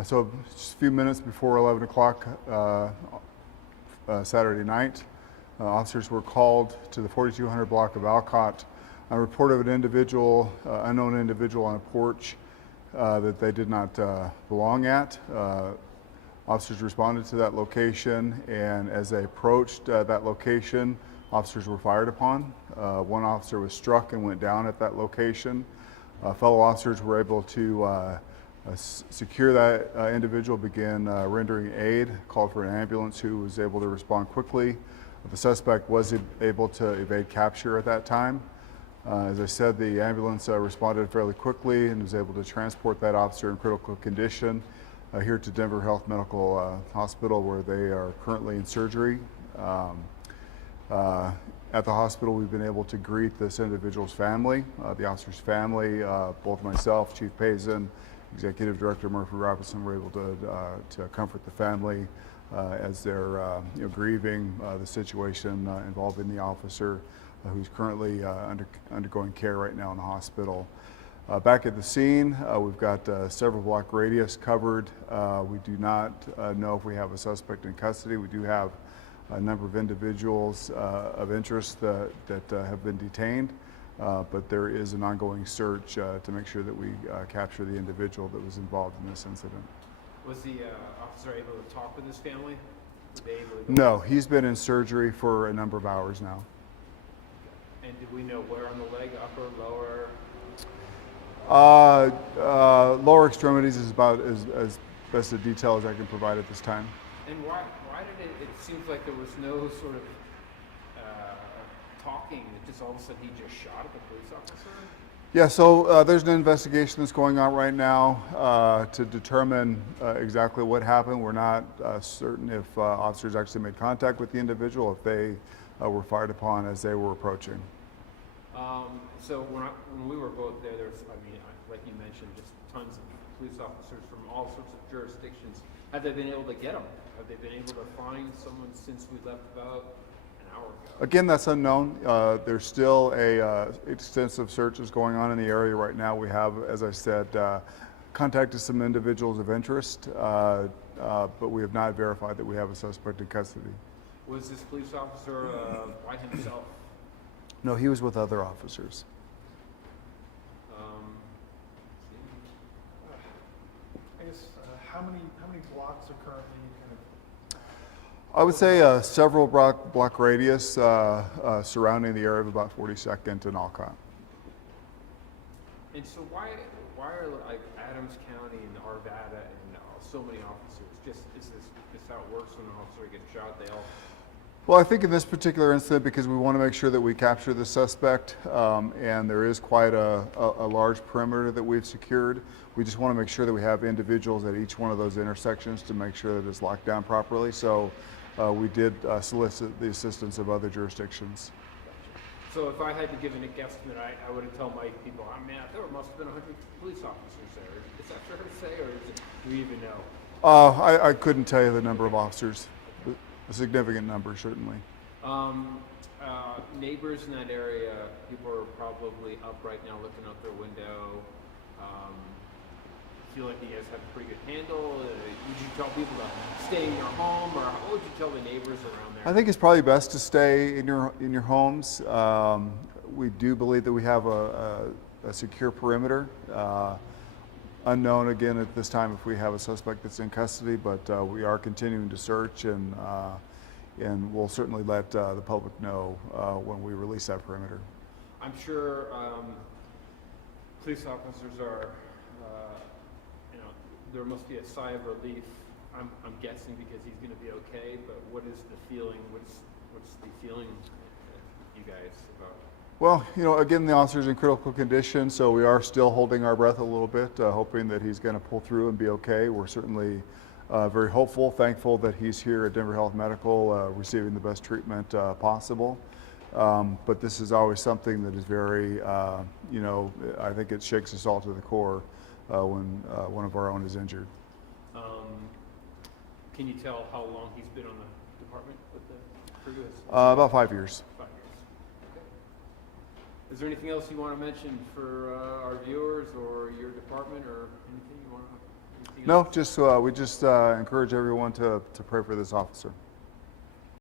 So just a few minutes before 11 o'clock Saturday night, officers were called to the 4200 block of Alcott on a report of an individual, unknown individual on a porch that they did not belong at. Officers responded to that location, and as they approached that location, officers were fired upon. One officer was struck and went down at that location. Fellow officers were able to secure that individual, began rendering aid, called for an ambulance who was able to respond quickly. The suspect was able to evade capture at that time. As I said, the ambulance responded fairly quickly and was able to transport that officer in critical condition here to Denver Health Medical Hospital, where they are currently in surgery. At the hospital, we've been able to greet this individual's family, the officer's family. Both myself, Chief Pazin, Executive Director Murphy Robinson were able to comfort the family as they're grieving the situation involving the officer who's currently undergoing care right now in the hospital. Back at the scene, we've got several block radius covered. We do not know if we have a suspect in custody. We do have a number of individuals of interest that have been detained, but there is an ongoing search to make sure that we capture the individual that was involved in this incident. Was the officer able to talk with his family? No, he's been in surgery for a number of hours now. And did we know where on the leg, upper, lower? Lower extremities is about as best a detail as I can provide at this time. And why did it seems like there was no sort of talking, it just all of a sudden he just shot at the police officer? Yeah, so there's an investigation that's going on right now to determine exactly what happened. We're not certain if officers actually made contact with the individual, if they were fired upon as they were approaching. So when we were both there, there's, like you mentioned, just tons of police officers from all sorts of jurisdictions. Have they been able to get them? Have they been able to find someone since we left about an hour ago? Again, that's unknown. There's still extensive searches going on in the area right now. We have, as I said, contacted some individuals of interest, but we have not verified that we have a suspect in custody. Was this police officer by himself? No, he was with other officers. I guess how many blocks are currently kind of? I would say several block radius surrounding the area of about 42nd and Alcott. And so why are like Adams County and Arvada and so many officers? Is this how it works when an officer gets shot? They all. Well, I think in this particular incident, because we want to make sure that we capture the suspect, and there is quite a large perimeter that we've secured, we just want to make sure that we have individuals at each one of those intersections to make sure that it's locked down properly. So we did solicit the assistance of other jurisdictions. So if I had to give a guesstimate, I would have told my people, there must have been 100 police officers there. Is that fair to say, or do we even know? I couldn't tell you the number of officers. A significant number, certainly. Neighbors in that area, people are probably up right now looking out their window. Feel like you guys have a pretty good handle? Would you tell people to stay in your home, or what would you tell the neighbors around there? I think it's probably best to stay in your homes. We do believe that we have a secure perimeter. Unknown again at this time if we have a suspect that's in custody, but we are continuing to search, and we'll certainly let the public know when we release that perimeter. I'm sure police officers are, there must be a sigh of relief. I'm guessing because he's going to be okay. But what is the feeling? What's the feeling, you guys, about? Well, again, the officer's in critical condition, so we are still holding our breath a little bit, hoping that he's going to pull through and be okay. We're certainly very hopeful, thankful that he's here at Denver Health Medical, receiving the best treatment possible. But this is always something that is very, I think it shakes us all to the core when one of our own is injured. Can you tell how long he's been on the department with the previous? About 5 years. 5 years. Okay. Is there anything else you want to mention for our viewers or your department or anything you want to? Anything No, else? just we just encourage everyone to pray for this officer.